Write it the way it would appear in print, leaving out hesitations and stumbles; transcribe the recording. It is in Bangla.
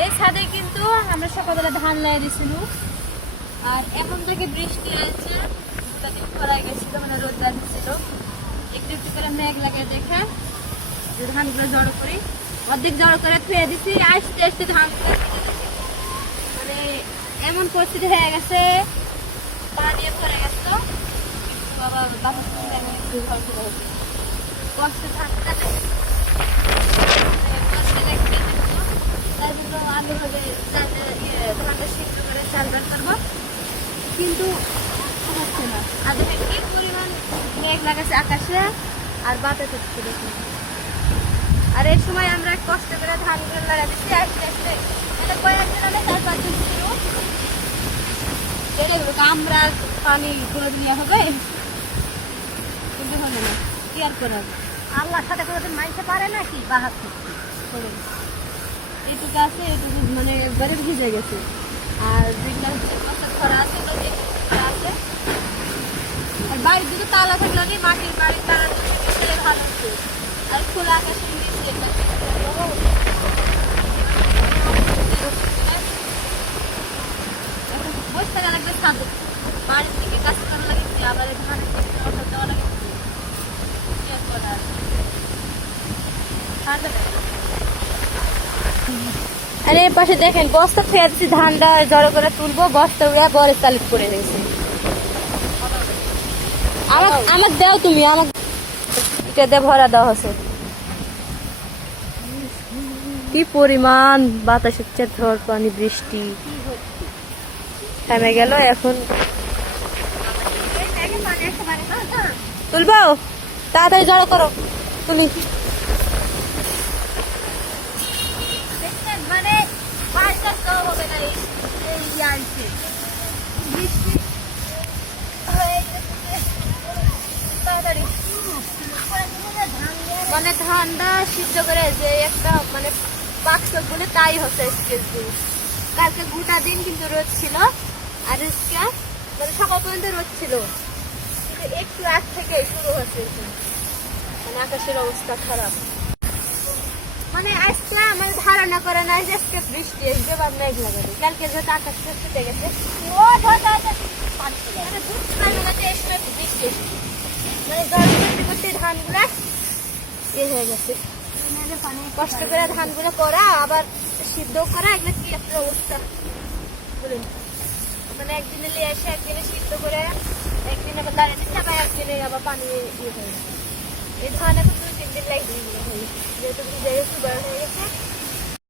এই ছাদে কিন্তু আমরা সকালবেলা ধান লাগিয়ে দিয়েছিল, আর এখন থেকে বৃষ্টি আছে। দুটা দিন খরা গেছিল, মানে রোদ লাগছিল, একটু একটু করে মেঘ লাগে দেখে যে ধানগুলো জড়ো করি, অর্ধেক জড়ো করে থুয়ে দিছি। আস্তে আস্তে ধানগুলো মানে এমন পরিস্থিতি হয়ে গেছে, পানি পড়ে গেছে। বাবা বাবা একটু ঘর করে হচ্ছে কষ্ট থাকতে আলু হবে ধানটা সিদ্ধ করে চাল বের করবো, কিন্তু হচ্ছে না। আর দেখেন কি পরিমাণ মেঘ লাগাচ্ছে আকাশে, আর বাতাস হচ্ছে দেখুন। আর এই সময় আমরা কষ্ট করে ধানগুলো লাগা দিচ্ছি আস্তে আস্তে, মানে কয়েকদিন হলে 4-5 দিন ছিল এগুলো আমরা পানি করে দিলে হবে, কিন্তু হলো না। কি আর করা হবে, আল্লাহর সাথে কোনোদিন মানতে পারে না কি বাহাত করে। এইটুকু আছে, এইটুকু মানে একবারে ভিজে গেছে। আর যেগুলো হচ্ছে খরা আছে, খরা আছে। আর বাড়ির দিকে তালা থাকলে কি মাটির বাড়ির তালা দিলে ভালো হচ্ছে। আর খোলা আকাশের নিচে বসে থাকা লাগবে ছাদে, বাড়ির দিকে কাজ করা লাগছে, আবার ধানের দিকে ওষুধ দেওয়া লাগছে। কি আর করার, ঠান্ডা আরে এর পাশে দেখেন বস্তা ফেলে দিচ্ছি, ধানটা জড়ো করে তুলবো, বস্তা উড়ে বরে চালিত করে দিয়েছি। আমাকে দাও তুমি, আমাকে এটা দিয়ে ভরা দেওয়া হচ্ছে। কি পরিমাণ বাতাস হচ্ছে, ঝড় পানি বৃষ্টি থেমে গেল। এখন তুলবো, তাড়াতাড়ি জড়ো করো, তুলি। মানে হবে না, বৃষ্টি হয়ে গেছে তাড়াতাড়ি। মানে ধানটা সিদ্ধ করে যে একটা মানে বাক্স বলে তাই হচ্ছে। কালকে গোটা দিন কিন্তু রোদ ছিল, আর আজকে মানে সকাল পর্যন্ত রোদ ছিল, কিন্তু একটু আগ থেকে শুরু হচ্ছে মানে আকাশের অবস্থা খারাপ। মানে আজকে আমার ধারণা করে নাই যে আজকে বৃষ্টি আসবে বা মেঘ লাগাবে। কালকে যেহেতু আকাশটা ছুটে গেছে, বুঝতে পারবো না যে এসে বৃষ্টি আসবে। মানে জল করতে করতে ধানগুলা এ হয়ে গেছে। কষ্ট করে ধানগুলো করা আবার সিদ্ধ করা, এগুলো কি একটা অবস্থা বলুন। মানে একদিনে নিয়ে এসে একদিনে সিদ্ধ করে, একদিন আবার দাঁড়িয়ে দিচ্ছে, আবার একদিনে আবার পানি ইয়ে হয়ে গেছে। এই ধান এখন 2-3 দিন লাগবে, যেহেতু ভিজে গেছে, বড় হয়ে গেছে।